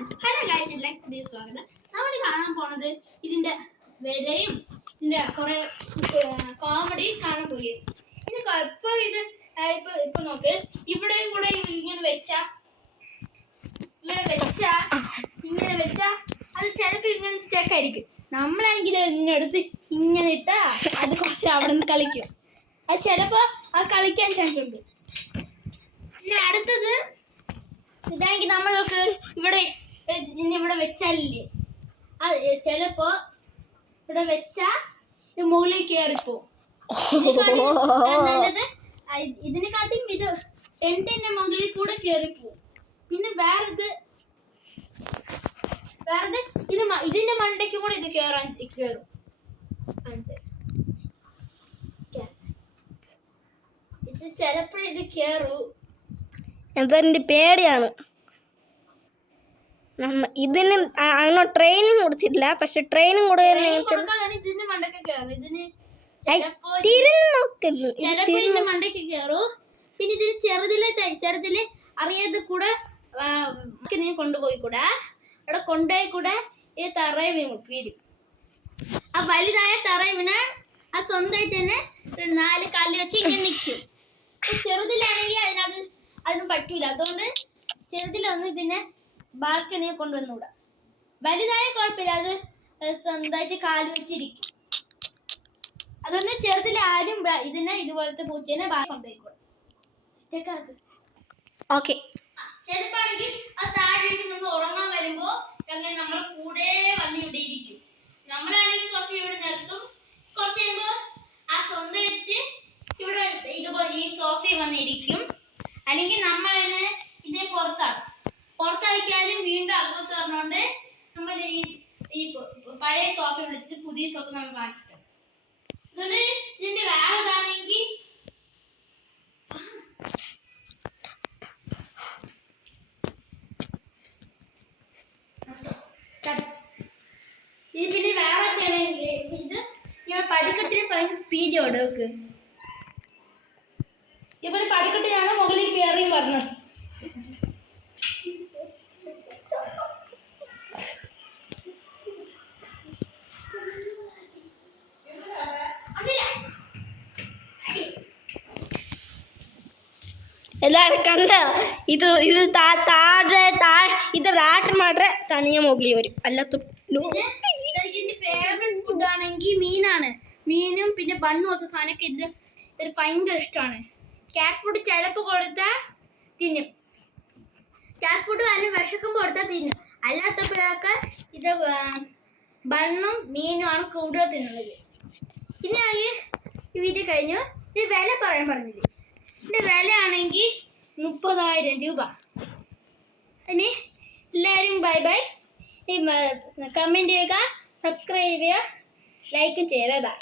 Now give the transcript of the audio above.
Start. Hello guys, എല്ലാവർക്കും പുതിയ സ്വാഗതം. നമ്മൾ കാണാൻ പോണത് ഇതിന്റെ വിലയും ഇതിന്റെ കുറെ കോമഡി കാണാൻ പോയി. ഇപ്പൊ നോക്ക്, ഇവിടെയും കൂടെ ഇങ്ങനെ വെച്ചാ അത് ചിലപ്പോ ഇങ്ങനെ സ്റ്റക്ക് ആയിരിക്കും. നമ്മളാണെങ്കിൽ ഇതിനടുത്ത് ഇങ്ങനെ ഇട്ടാ അത് കുറച്ച് അവിടെ നിന്ന് കളിക്കും. അത് ചിലപ്പോ അത് കളിക്കാൻ ചാൻസ് ഉണ്ട്. പിന്നെ അടുത്തത് ഇതാണെങ്കിൽ നമ്മളൊക്കെ ഇവിടെ വെച്ചാലില്ലേ, അത് ചിലപ്പോ ഇവിടെ വെച്ചാ മുകളിൽ കയറിപ്പോ. നല്ലത് ഇതിനെക്കാട്ടും ഇത് ടെന്റിന്റെ മുകളിൽ കൂടെ കയറിപ്പോ. പിന്നെ വേറത് ഇതിന്റെ മണ്ടയ്ക്ക് കൂടെ ഇത് കയറും. ഇത് ചിലപ്പോഴേ ഇത് കയറൂ. അതെന്റെ പേടിയാണ്. ഇതിന് അങ്ങനെ ട്രെയിനിങ് കൊടുത്തിട്ടില്ല, പക്ഷെ ട്രെയിനിങ് ഇതിന്റെ മണ്ടയ്ക്ക് കയറും. ഇതിന്റെ മണ്ടയ്ക്ക് കയറൂ. പിന്നെ ഇതിന് ചെറുതിലെ അറിയാതെ കൂടെ കൊണ്ടുപോയി കൂടെ അവിടെ കൊണ്ടുപോയി കൂടെ ഈ തറയെ വീഴും. ആ വലുതായ തറയെ വീണ് ആ സ്വന്തമായിട്ട് തന്നെ 4 കാലിൽ വെച്ച് ഇങ്ങനെ നിൽക്കും. ചെറുതിലാണെങ്കിൽ അതിന് പറ്റൂല. അതുകൊണ്ട് ചെറുതിലൊന്നും ഇതിനെ ബാൽക്കണിയെ കൊണ്ടുവന്നുകൂടാ. വലുതായ കുഴപ്പമില്ല, അത് സ്വന്തമായിട്ട് കാല് വെച്ചിരിക്കും. അതുകൊണ്ട് ചെറുതിലെ ആരും ഇതിനെ ഇതുപോലത്തെ പൂച്ചേനെ കൊണ്ടുപോയിക്കോളും. ഓക്കെ. ചിലപ്പാണെങ്കിൽ ആ താഴേക്ക് നമ്മൾ ഉറങ്ങാൻ വരുമ്പോ അങ്ങനെ നമ്മളെ കൂടെ വന്ന് ഇവിടെ ഇരിക്കും. നമ്മളാണെങ്കിൽ കുറച്ച് ഇവിടെ നിർത്തും. കുറച്ച് കഴിയുമ്പോ ആ സ്വന്തമായിട്ട് ഇവിടെ ഇതുപോലെ ഈ സോഫയിൽ വന്നിരിക്കും. അല്ലെങ്കിൽ നമ്മൾ ഇതിനെ പുറത്താക്കിയാലും വീണ്ടും അകത്ത് പറഞ്ഞുകൊണ്ട് നമ്മൾ ഈ പഴയ സോഫ വിളിച്ചിട്ട് പുതിയ സോഫ നമ്മൾ വാങ്ങിച്ചിട്ടുണ്ട്. അതുകൊണ്ട് ഇതിന്റെ വേറെ ഇതാണെങ്കിൽ പിന്നെ വേറെ ഇത് ഇങ്ങനെ പടിക്കെട്ടിന് ഭയങ്കര സ്പീഡ് കൊടുക്ക്. ഇതുപോലെ പടിക്കെട്ടിനാണ് മുകളിൽ കയറിയും പറഞ്ഞത്. എല്ലാരും കണ്ട ഇത് രാത്രി മാത്രമേ തനിയെ മുകളിൽ വരും. അല്ലാത്ത ഫേവറേറ്റ് ഫുഡ് ആണെങ്കിൽ മീനാണ്. മീനും പിന്നെ ബണ്ണും പോലത്തെ സാധനമൊക്കെ ഇതിന് ഭയങ്കര ഇഷ്ടമാണ്. ക്യാറ്റ് ഫുഡ് ചിലപ്പോൾ കൊടുത്താൽ തിന്നും. ക്യാറ്റ് ഫുഡ് അതിന് വിശക്കുമ്പോൾ കൊടുത്താൽ തിന്നും. അല്ലാത്തപ്പോഴൊക്കെ ഇത് ബണ്ണും മീനും ആണ് കൂടുതൽ തിന്നുന്നത്. പിന്നെ ഈ വീഡിയോ കഴിഞ്ഞു. ഇത് വില പറയാൻ പറഞ്ഞില്ലേ, ഇതിൻ്റെ വിലയാണെങ്കിൽ 30,000 രൂപ. ഇനി എല്ലാവരും ബൈ ബൈ. കമൻറ്റ് ചെയ്യുക, സബ്സ്ക്രൈബ് ചെയ്യുക, ലൈക്കും ചെയ്യുക. Bye bye.